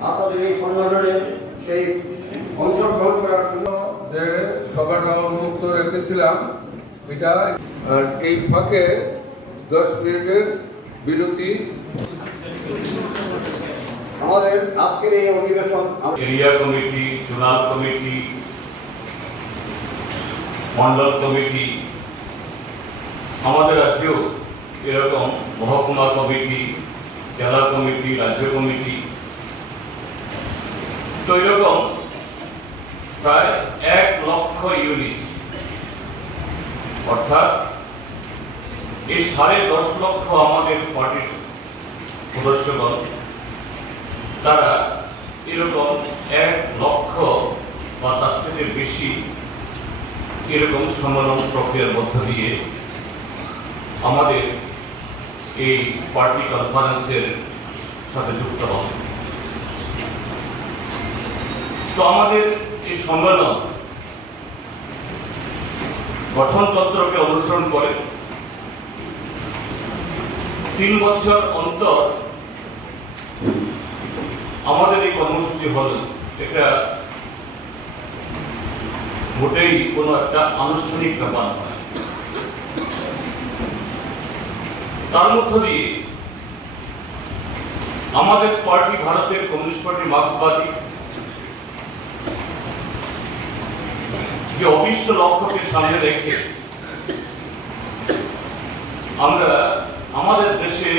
আপনাদের এই সম্মেলনে সেই অংশগ্রহণ করার জন্য যে সভাটা উন্মুক্ত রেখেছিলাম এটা আর এই ফাঁকে দশ মিনিটের বিরতি। আমাদের আজকের এই অধিবেশন area committee zonal committee mandal committee আমাদের রাজ্যেও এরকম মহকুমা কমিটি জেলা কমিটি রাজ্য কমিটি তো এরকম প্রায় এক লক্ষ ইউনিট অর্থাৎ এই সাড়ে দশ লক্ষ আমাদের পার্টির সদস্যগণ, তারা এরকম এক লক্ষ বা তার থেকে বেশি এরকম সম্মেলন প্রক্রিয়ার মধ্য দিয়ে আমাদের এই পার্টি কনফারেন্সের সাথে যুক্ত হবে তো আমাদের এই সম্মেলন গঠনতন্ত্রকে অনুসরণ করে। তিন বছর অন্তর আমাদের এই কর্মসূচি হল। এটা মোটেই কোনো একটা আনুষ্ঠানিক ব্যাপার নয়। তার মধ্য দিয়ে আমাদের পার্টি, ভারতের কমিউনিস্ট পার্টি, মার্ক্সবাদী যে অভিষ্ট লক্ষ্যকে সামনে রেখে। আমরা আমাদের দেশে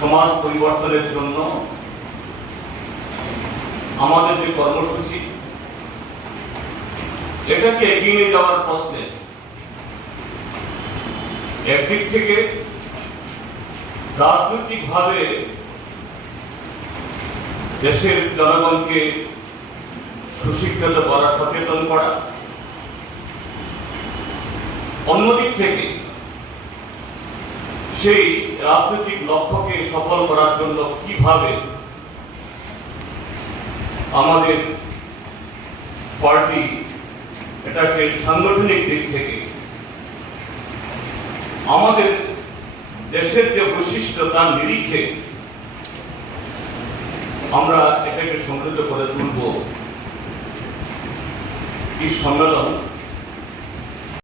সমাজ পরিবর্তনের জন্য আমাদের যে কর্মসূচি, এটাকে এগিয়ে নিয়ে যাওয়ার প্রশ্নে একদিক থেকে রাজনৈতিকভাবে দেশের জনগণকে সুশিক্ষিত করা, সচেতন করা। অন্যদিক থেকে সেই রাজনৈতিক লক্ষ্যকে সফল করার জন্য কীভাবে আমাদের পার্টি এটাকে সাংগঠনিক দিক থেকে আমাদের দেশের যে বৈশিষ্ট্য তার নিরিখে আমরা এটাকে সমৃদ্ধ করে তুলব এই সম্মেলন